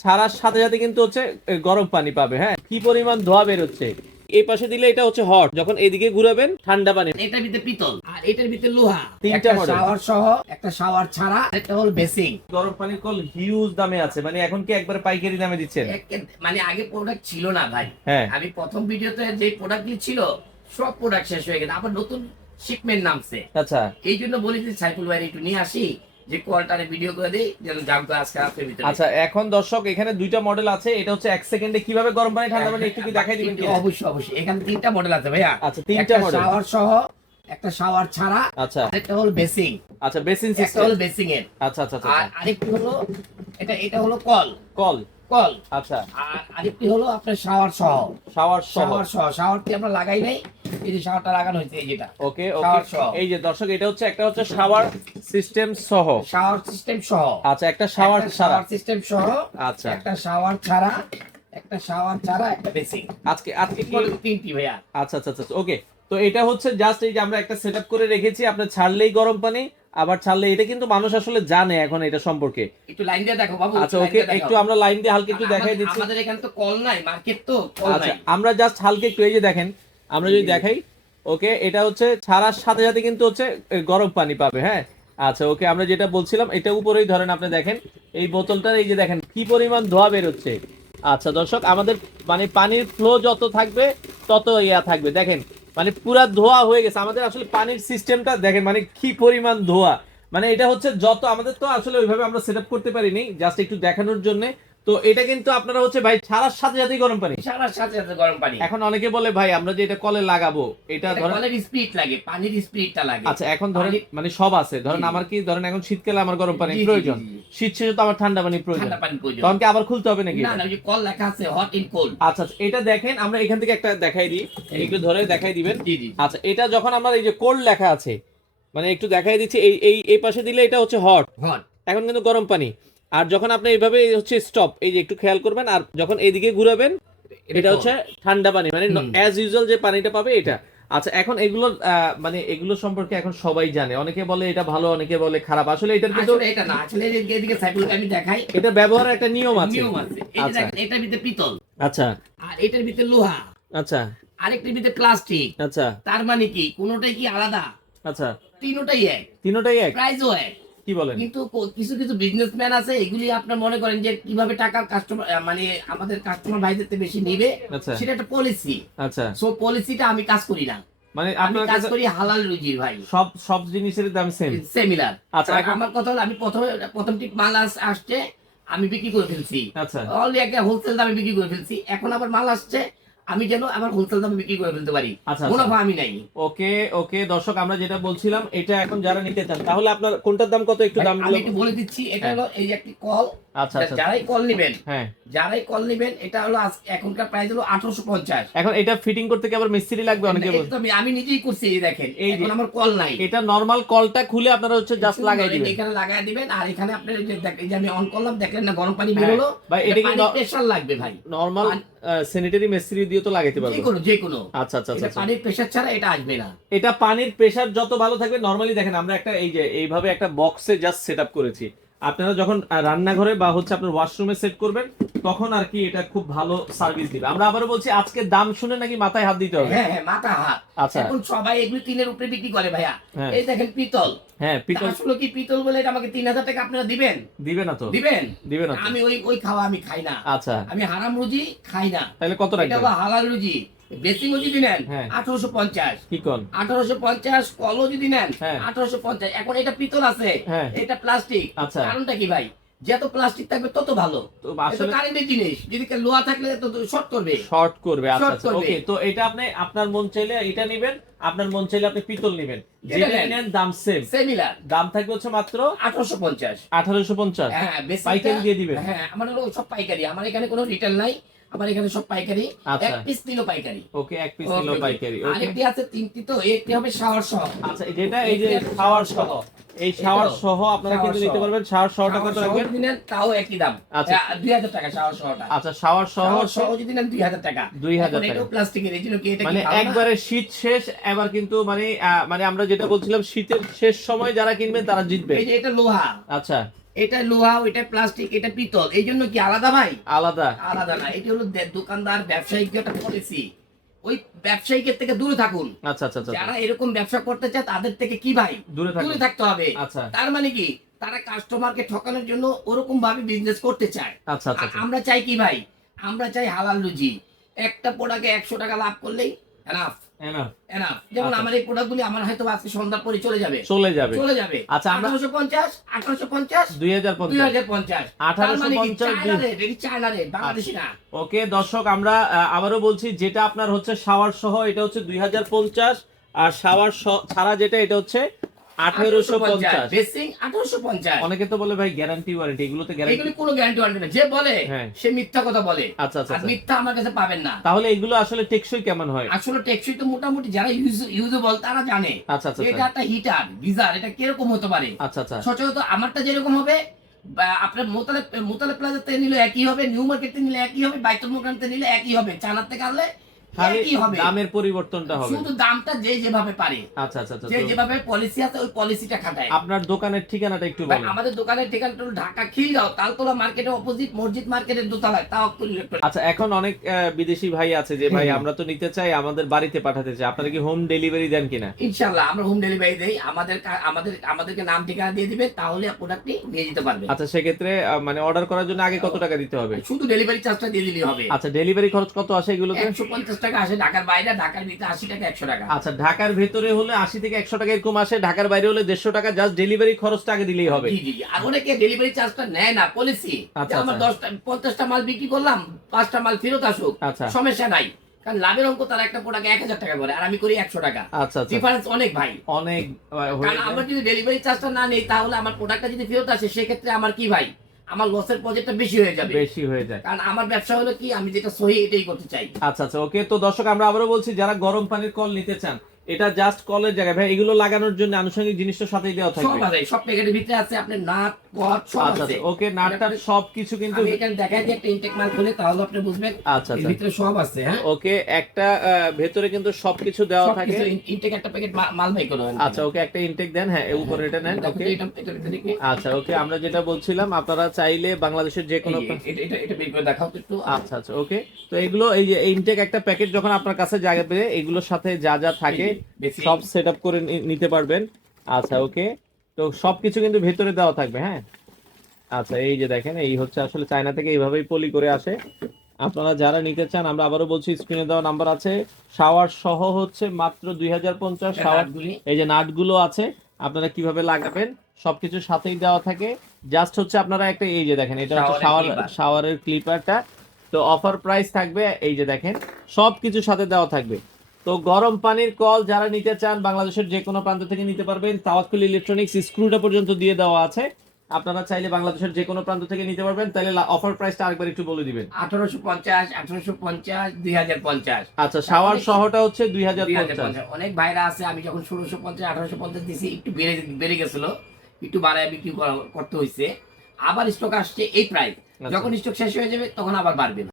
ছাড়ার সাথে সাথে কিন্তু হচ্ছে গরম পানি পাবে হ্যাঁ? কি পরিমাণ ধোয়া বেরোচ্ছে? এই পাশে দিলে এটা হচ্ছে হট যখন এদিকে ঘুরাবেন ঠান্ডা পানি এটার ভিতরে পিতল। আর এটার ভিতরে লোহা। তিনটা শাওয়ার সহ একটা শাওয়ার ছাড়া একটা হলো বেসিং গরম পানির কল হিউজ দামে আছে মানে এখন কি একবার পাইকারি দামে দিচ্ছেন? মানে আগে প্রোডাক্ট ছিল না ভাই। হ্যাঁ। আমি প্রথম ভিডিওতে যে প্রোডাক্ট ছিল সব প্রোডাক্ট শেষ হয়ে গেছে। আবার নতুন শিপমেন্ট নামছে। আচ্ছা। এই জন্য বলি যে সাইফুল ভাই একটু নিয়ে আসি। যে কলটারে ভিডিও করে দিই যেন জানতো আজকে রাতের ভিতরে। আচ্ছা এখন দর্শক এখানে দুইটা মডেল আছে এটা হচ্ছে এক সেকেন্ডে কীভাবে গরম পানি ঠান্ডা পানি একটু কি দেখাই দিবেন অবশ্যই অবশ্যই। এখানে তিনটা মডেল আছে ভাইয়া। আচ্ছা, তিনটা একটা শাওয়ার সহ একটা শাওয়ার ছাড়া আচ্ছা। একটা হলো বেসিং আচ্ছা একটা সিস্টেম হলো বেসিং এর। আচ্ছা আচ্ছা আচ্ছা আর আরেকটি হলো এটা এটা হলো কল। কল। কল। আচ্ছা। আর আরেকটি হলো আপনার শাওয়ার সহ। শাওয়ার সহ। শাওয়ার সহ। শাওয়ারটি আমরা লাগাই নাই। এই যে শাওয়ারটা লাগানো হয়েছে এই যেটা। ওকে ওকে। এই যে দর্শক এটা হচ্ছে একটা হচ্ছে শাওয়ার সিস্টেম সহ। শাওয়ার সিস্টেম সহ। আচ্ছা একটা শাওয়ার ছাড়া। সিস্টেম সহ। আচ্ছা। একটা শাওয়ার ছাড়া একটা শাওয়ার ছাড়া একটা আজকে আজকে তিনটি ভাইয়া। আচ্ছা আচ্ছা আচ্ছা ওকে। তো এটা হচ্ছে জাস্ট এই যে আমরা একটা সেটআপ করে রেখেছি আপনার ছাড়লেই গরম পানি আবার ছাড়লে এটা কিন্তু মানুষ আসলে জানে এখন এটা সম্পর্কে। একটু লাইন দিয়ে দেখো বাবু আচ্ছা ওকে একটু আমরা লাইন দিয়ে হালকা একটু দেখাই দিচ্ছি। আমাদের এখানে তো কল নাই মার্কেট তো কল আচ্ছা নাই। আমরা জাস্ট হালকা একটু এই যে দেখেন আমরা যদি দেখাই, ওকে, এটা হচ্ছে ছাড়ার সাথে সাথে কিন্তু হচ্ছে গরম পানি পাবে হ্যাঁ? আচ্ছা ওকে, আমরা যেটা বলছিলাম, এটা উপরেই ধরেন আপনি দেখেন, এই বোতলটার, এই যে দেখেন, কি পরিমাণ ধোয়া বেরোচ্ছে। আচ্ছা দর্শক, আমাদের মানে পানির ফ্লো যত থাকবে, তত ইয়া থাকবে। দেখেন মানে পুরা ধোয়া হয়ে গেছে। আমাদের আসলে পানির সিস্টেমটা দেখেন মানে কি পরিমাণ ধোয়া। মানে এটা হচ্ছে যত, আমাদের তো আসলে ওইভাবে আমরা সেট করতে পারিনি জাস্ট একটু দেখানোর জন্য। তো এটা কিন্তু আপনারা হচ্ছে ভাই সারার সাথে সাথে গরম পানি। সারার সাথে সাথে গরম পানি। এখন অনেকে বলে ভাই আমরা যে এটা কলে লাগাবো এটা ধরেন কলের স্পিড লাগে পানির স্পিডটা লাগে। আচ্ছা এখন ধরেন মানে সব আছে। ধরেন। আমার কি ধরেন এখন শীতকালে আমার গরম পানি প্রয়োজন। শীত শেষে তো আমার ঠান্ডা পানি প্রয়োজন। ঠান্ডা পানি প্রয়োজন। তখন কি আবার খুলতে হবে নাকি না না যে কল লেখা আছে হট ইন কোল্ড আচ্ছা এটা দেখেন আমরা এখান থেকে একটা দেখাই দিই। একটু ধরে দেখাই দিবেন? জি জি। আচ্ছা এটা যখন আমার এই যে কোল্ড লেখা আছে মানে একটু দেখাই দিচ্ছি এই এই এই পাশে দিলে এটা হচ্ছে হট হট এখন কিন্তু গরম পানি। আর যখন আপনি এইভাবে হচ্ছে স্টপ এই যে একটু খেয়াল করবেন আর যখন এদিকে ঘুরাবেন এটা হচ্ছে ঠান্ডা পানি মানে অ্যাজ ইউজুয়াল যে পানিটা পাবে এটা। আচ্ছা এখন এগুলো মানে এগুলো সম্পর্কে এখন সবাই জানে। অনেকে বলে এটা ভালো অনেকে বলে খারাপ। আসলে এটার কিন্তু এটা না। আসলে এদিকে সাইকেল আমি দেখাই এটা ব্যবহারের একটা নিয়ম আছে। নিয়ম আছে। আচ্ছা। দেখেন এটার ভিতরে পিতল। আচ্ছা। আর এটার ভিতরে লোহা। আচ্ছা। আরেকটার ভিতরে প্লাস্টিক। আচ্ছা। তার মানে কি? কোনোটাই কি আলাদা? আচ্ছা। তিনোটাই এক। তিনোটাই এক। প্রাইসও এক। কি বলেন? কিন্তু কিছু কিছু বিজনেসম্যান আছে এগুলি আপনার মনে করেন যে কীভাবে টাকা কাস্টমার মানে আমাদের কাস্টমার ভাইদের বেশি নেবে আচ্ছা। সেটা একটা পলিসি আচ্ছা। সো পলিসিটা আমি কাজ করি না। মানে আপনার কাজ করি হালাল ভাই। সব সব জিনিসের দাম সেম সেমিলার আচ্ছা আমার কথা হলো আমি প্রথমে প্রথম টিপ মাল আসছে আমি বিক্রি করে ফেলছি। আচ্ছা। অলরেডি একটা হোলসেল দামে বিক্রি করে ফেলছি। এখন আবার মাল আসছে আমি যেন আমার হোলসেল দামে বিক্রি করে ফেলতে পারি। আচ্ছা, মুনাফা আমি নাই। ওকে ওকে দর্শক আমরা যেটা বলছিলাম এটা এখন যারা নিতে চান তাহলে আপনার কোনটার দাম কত একটু দাম আমি একটু বলে দিচ্ছি এটা হ্যাঁ। হলো এই একটি কল আচ্ছা আচ্ছা যারাই কল নেবেন হ্যাঁ। যারাই কল নেবেন এটা হলো এখনকার প্রাইস হলো আঠারোশো পঞ্চাশ। এখন এটা ফিটিং করতে কি আবার মিস্ত্রি লাগবে অনেকে আমি নিজেই করছি এই দেখেন এই আমার কল নাই। এটা নরমাল কলটা খুলে আপনারা হচ্ছে জাস্ট লাগাই দিবেন। এখানে লাগাই দিবেন আর এখানে আপনার যে আমি অন করলাম দেখলেন না গরম পানি হ্যাঁ। বের হলো ভাই, এটা কি প্রেশার লাগবে ভাই। নরমাল স্যানিটারি মেস্ত্রি দিয়ে তো লাগাইতে যে কোনো যে কোনো আচ্ছা আচ্ছা আচ্ছা। পানির প্রেশার ছাড়া এটা আসবে না। এটা পানির প্রেসার যত ভালো থাকবে নরমালি দেখেন আমরা একটা এই যে এইভাবে একটা বক্সে জাস্ট সেট করেছি। আপনারা যখন রান্নাঘরে বা হচ্ছে আপনার ওয়াশরুমে সেট করবেন তখন আর কি এটা খুব ভালো সার্ভিস দিবে? আমরা আবারও বলছি আজকে দাম শুনে নাকি মাথায় হাত দিতে হবে? হ্যাঁ হ্যাঁ মাথা হাত। আচ্ছা। এখন সবাই এগুলো তিনের উপরে বিক্রি করে ভাইয়া। হ্যাঁ। এই দেখেন পিতল। হ্যাঁ পিতল। আসলে কি পিতল বলে এটা আমাকে তিন হাজার টাকা আপনারা দিবেন? দিবে না তো। দিবেন? দিবে না আমি ওই ওই খাওয়া আমি খাই না। আচ্ছা। আমি হারাম রুজি খাই না। তাহলে কত এটা রাখবেন? হলো হালাল রুজি। বেশি যদি নেন হ্যাঁ। আঠারোশো পঞ্চাশ। আঠারোশো পঞ্চাশ কলও যদি নেন হ্যাঁ। আঠারোশো পঞ্চাশ। এখন এটা পিতল আছে। এটা প্লাস্টিক আচ্ছা। কারণটা কি ভাই? যত প্লাস্টিক থাকবে তত ভালো। তো আসলে কারেন্টের জিনিস। যদি লোহা থাকলে তো শর্ট করবে। শর্ট করবে আচ্ছা Short আচ্ছা। ওকে তো এটা আপনি আপনার মন চাইলে এটা নেবেন আপনার মন চাইলে আপনি পিতল নেবেন। যেটা নেন। দাম সেম সেমিলার দাম থাকবে হচ্ছে মাত্র আঠারোশো পঞ্চাশ। আঠারোশো পঞ্চাশ। হ্যাঁ বেশি পাইকারি দিয়ে দিবেন? হ্যাঁ আমার সব পাইকারি। আমার এখানে কোনো রিটার্ন নাই। এখানে সব পাইকারি। আচ্ছা। এক পিস নিল পাইকারি। ওকে এক পিস পাইকারি আরেকটি আছে তিনটি তো একটি হবে শাওয়ার সহ। আচ্ছা যেটা এই যে শাওয়ার সহ। এই শাওয়ার সহ আপনারা কিন্তু নিতে পারবেন। শাওয়ার সহটা কত তাও একই দাম। আচ্ছা। দুই হাজার টাকা শাওয়ার সহটা। আচ্ছা শাওয়ার সহ সহ যদি নেন দুই হাজার টাকা। 2000 এখন টাকা। এটাও প্লাস্টিকের এই জন্য কি এটা মানে একবারে শীত শেষ এবার কিন্তু মানে মানে আমরা যেটা বলছিলাম শীতের শেষ সময় যারা কিনবেন তারা জিতবে। এই যে এটা লোহা। আচ্ছা। এটা লোহা এটা প্লাস্টিক এটা পিতল। এই জন্য কি আলাদা ভাই? আলাদা। আলাদা না এটা হলো দোকানদার ব্যবসায়িক একটা পলিসি ওই ব্যবসায়িকের থেকে দূরে থাকুন। আচ্ছা আচ্ছা আচ্ছা যারা এরকম ব্যবসা করতে চায় তাদের থেকে কি ভাই? দূরে দূরে থাকতে হবে। আচ্ছা। তার মানে কি? তারা কাস্টমারকে ঠকানোর জন্য ওরকম ভাবে বিজনেস করতে চায়। আচ্ছা আচ্ছা আচ্ছা। আমরা চাই কি ভাই? আমরা চাই হালাল রুজি। একটা প্রোডাক্টে একশো টাকা লাভ করলেই এনাফ এনাফ এনাফ যেমন আচ্ছা। আমার এই প্রোডাক্টগুলি আমার হয়তো আজকে সন্ধ্যার পরে চলে যাবে। চলে যাবে। চলে যাবে। আচ্ছা, আমরা- চায়না রেট বাংলাদেশি না? ওকে দর্শক আমরা আবারও বলছি যেটা আপনার হচ্ছে শাওয়ার সহ এটা হচ্ছে দুই হাজার পঞ্চাশ। আর শাওয়ার ছাড়া যেটা এটা হচ্ছে আঠেরোশো পঞ্চাশ। বেসিং আঠারোশো পঞ্চাশ। অনেকে তো বলে ভাই গ্যারান্টি ওয়ারেন্টি এগুলোতে এগুলি গ্যারান্টি কোনো গ্যারান্টি ওয়ারেন্টি না। যে বলে হ্যাঁ। সে মিথ্যা কথা বলে। আচ্ছা আচ্ছা আচ্ছা। মিথ্যা আমার কাছে পাবেন না। তাহলে এগুলো আসলে টেকসই কেমন হয়? আসলে টেকসই তো মোটামুটি যারা ইউজেবল তারা জানে। আচ্ছা আচ্ছা এটা একটা হিটার গিজার এটা কীরকম হতে পারে? আচ্ছা আচ্ছা। সচরাচর আমারটা যেরকম হবে আপনার মোতালে মোতালে প্লাজাতে নিলে একই হবে নিউ মার্কেটে নিলে একই হবে বাইতুল মোকামতে নিলে একই হবে। চানার থেকে আনলে খালি হবে? দামের পরিবর্তনটা হবে। শুধু দামটা যে যেভাবে পারে আচ্ছা আচ্ছা আচ্ছা যে যেভাবে পলিসি আছে ওই পলিসিটা খাটায়। আপনার দোকানের ঠিকানাটা একটু বলেন। আমাদের দোকানের ঠিকানাটা হলো ঢাকা খিলগাঁও তালতলা মার্কেটের অপোজিট মসজিদ মার্কেটের দোতলায় তাওয়াক্কুল আচ্ছা এখন অনেক বিদেশি ভাই আছে যে ভাই আমরা তো নিতে চাই আমাদের বাড়িতে পাঠাতে চাই। আপনারা কি হোম ডেলিভারি দেন কিনা? ইনশাআল্লাহ আমরা হোম ডেলিভারি দেই। আমাদের আমাদের আমাদেরকে নাম ঠিকানা দিয়ে দিবে তাহলে প্রোডাক্টটি নিয়ে যেতে পারবে। আচ্ছা সেক্ষেত্রে মানে অর্ডার করার জন্য আগে কত টাকা দিতে হবে? শুধু ডেলিভারি চার্জটা দিয়ে দিলেই হবে। আচ্ছা ডেলিভারি খরচ কত আসে এগুলোতে? একশো পঞ্চাশ টাকা আসে ঢাকার বাইরে ঢাকার ভিতরে আশি টাকা একশো টাকা। আচ্ছা ঢাকার ভেতরে হলে আশি থেকে একশো টাকা এরকম আসে ঢাকার বাইরে হলে দেড়শো টাকা জাস্ট ডেলিভারি খরচটা আগে দিলেই হবে। জি জি জি। আর অনেকে ডেলিভারি চার্জটা নেয় না পলিসি আচ্ছা, আমার আচ্ছা। দশটা পঞ্চাশটা মাল বিক্রি করলাম পাঁচটা মাল ফেরত আসুক আচ্ছা। সমস্যা নাই। কারণ লাভের অঙ্ক তারা একটা প্রোডাক্ট এক হাজার টাকা করে আর আমি করি একশো টাকা। আচ্ছা আচ্ছা। ডিফারেন্স অনেক ভাই। অনেক কারণ আমরা যদি ডেলিভারি চার্জটা না নেই তাহলে আমার প্রোডাক্টটা যদি ফেরত আসে সেক্ষেত্রে আমার কি ভাই? আমার লসের প্রজেক্টটা বেশি হয়ে যাবে। বেশি হয়ে যায়। কারণ আমার ব্যবসা হলো কি আমি যেটা সহি এটাই করতে চাই। আচ্ছা আচ্ছা ওকে তো দর্শক আমরা আবারও বলছি যারা গরম পানির কল নিতে চান এটা জাস্ট কলের জায়গায়। ভাই এগুলো লাগানোর জন্য আনুষঙ্গিক জিনিসটা সাথেই দেওয়া সব থাকবে আছে সব প্যাকেটের ভিতরে আছে আপনার নাট কট সব আচ্ছা আছে। আচ্ছা ওকে নাটটার সবকিছু কিন্তু আমি এখানে দেখাই দিই একটা ইনটেক মাল খুলে তাহলে আপনি বুঝবেন আচ্ছা এর আচ্ছা ভিতরে সব আছে হ্যাঁ? ওকে একটা ভেতরে কিন্তু সবকিছু দেওয়া থাকে। ইনটেক একটা প্যাকেট মাল বাই করবেন আচ্ছা ওকে একটা ইনটেক দেন হ্যাঁ উপরে এটা নেন ওকে। আচ্ছা ওকে আমরা যেটা বলছিলাম আপনারা চাইলে বাংলাদেশের যে কোনো এটা এটা বের করে দেখাও একটু। আচ্ছা আচ্ছা ওকে। তো এগুলো এই যে ইনটেক একটা প্যাকেট যখন আপনার কাছে যাবে এগুলোর সাথে যা যা থাকে সব সেট আপ করে নিতে পারবেন। আচ্ছা ওকে তো সবকিছু কিন্তু ভেতরে দেওয়া থাকবে হ্যাঁ? আচ্ছা এই যে দেখেন এই হচ্ছে আসলে চায়না থেকে এইভাবেই পলি করে আসে। আপনারা যারা নিতে চান আমরা আবারও বলছি স্ক্রিনে দেওয়া নাম্বার আছে। শাওয়ার সহ হচ্ছে মাত্র দুই হাজার পঞ্চাশ শাওয়ার এই যে নাটগুলো আছে আপনারা কীভাবে লাগাবেন সবকিছু সাথেই দেওয়া থাকে। জাস্ট হচ্ছে আপনারা একটা এই যে দেখেন এটা হচ্ছে শাওয়ার শাওয়ারের ক্লিপারটা তো অফার প্রাইস থাকবে এই যে দেখেন সবকিছু সাথে দেওয়া থাকবে। তো গরম পানির কল যারা নিতে চান বাংলাদেশের যে কোনো প্রান্ত থেকে নিতে পারবেন তাওয়াক্কুল ইলেকট্রনিক্স স্ক্রুটা পর্যন্ত দিয়ে দেওয়া আছে। আপনারা চাইলে বাংলাদেশের যে কোনো প্রান্ত থেকে নিতে পারবেন তাহলে অফার প্রাইসটা আরেকবার একটু বলে দিবেন। আঠারোশো পঞ্চাশ আঠারোশো পঞ্চাশ দুই হাজার পঞ্চাশ। আচ্ছা শাওয়ার সহটা হচ্ছে দুই হাজার পঞ্চাশ। অনেক ভাইরা আছে আমি যখন ষোলোশো পঞ্চাশ আঠারোশো পঞ্চাশ দিয়েছি একটু বেড়ে বেড়ে গেছিল একটু বাড়ায় বিক্রি করা- করতে হয়েছে আবার স্টক আসছে এই প্রাইস আচ্ছা। যখন স্টক শেষ হয়ে যাবে তখন আবার বাড়বে।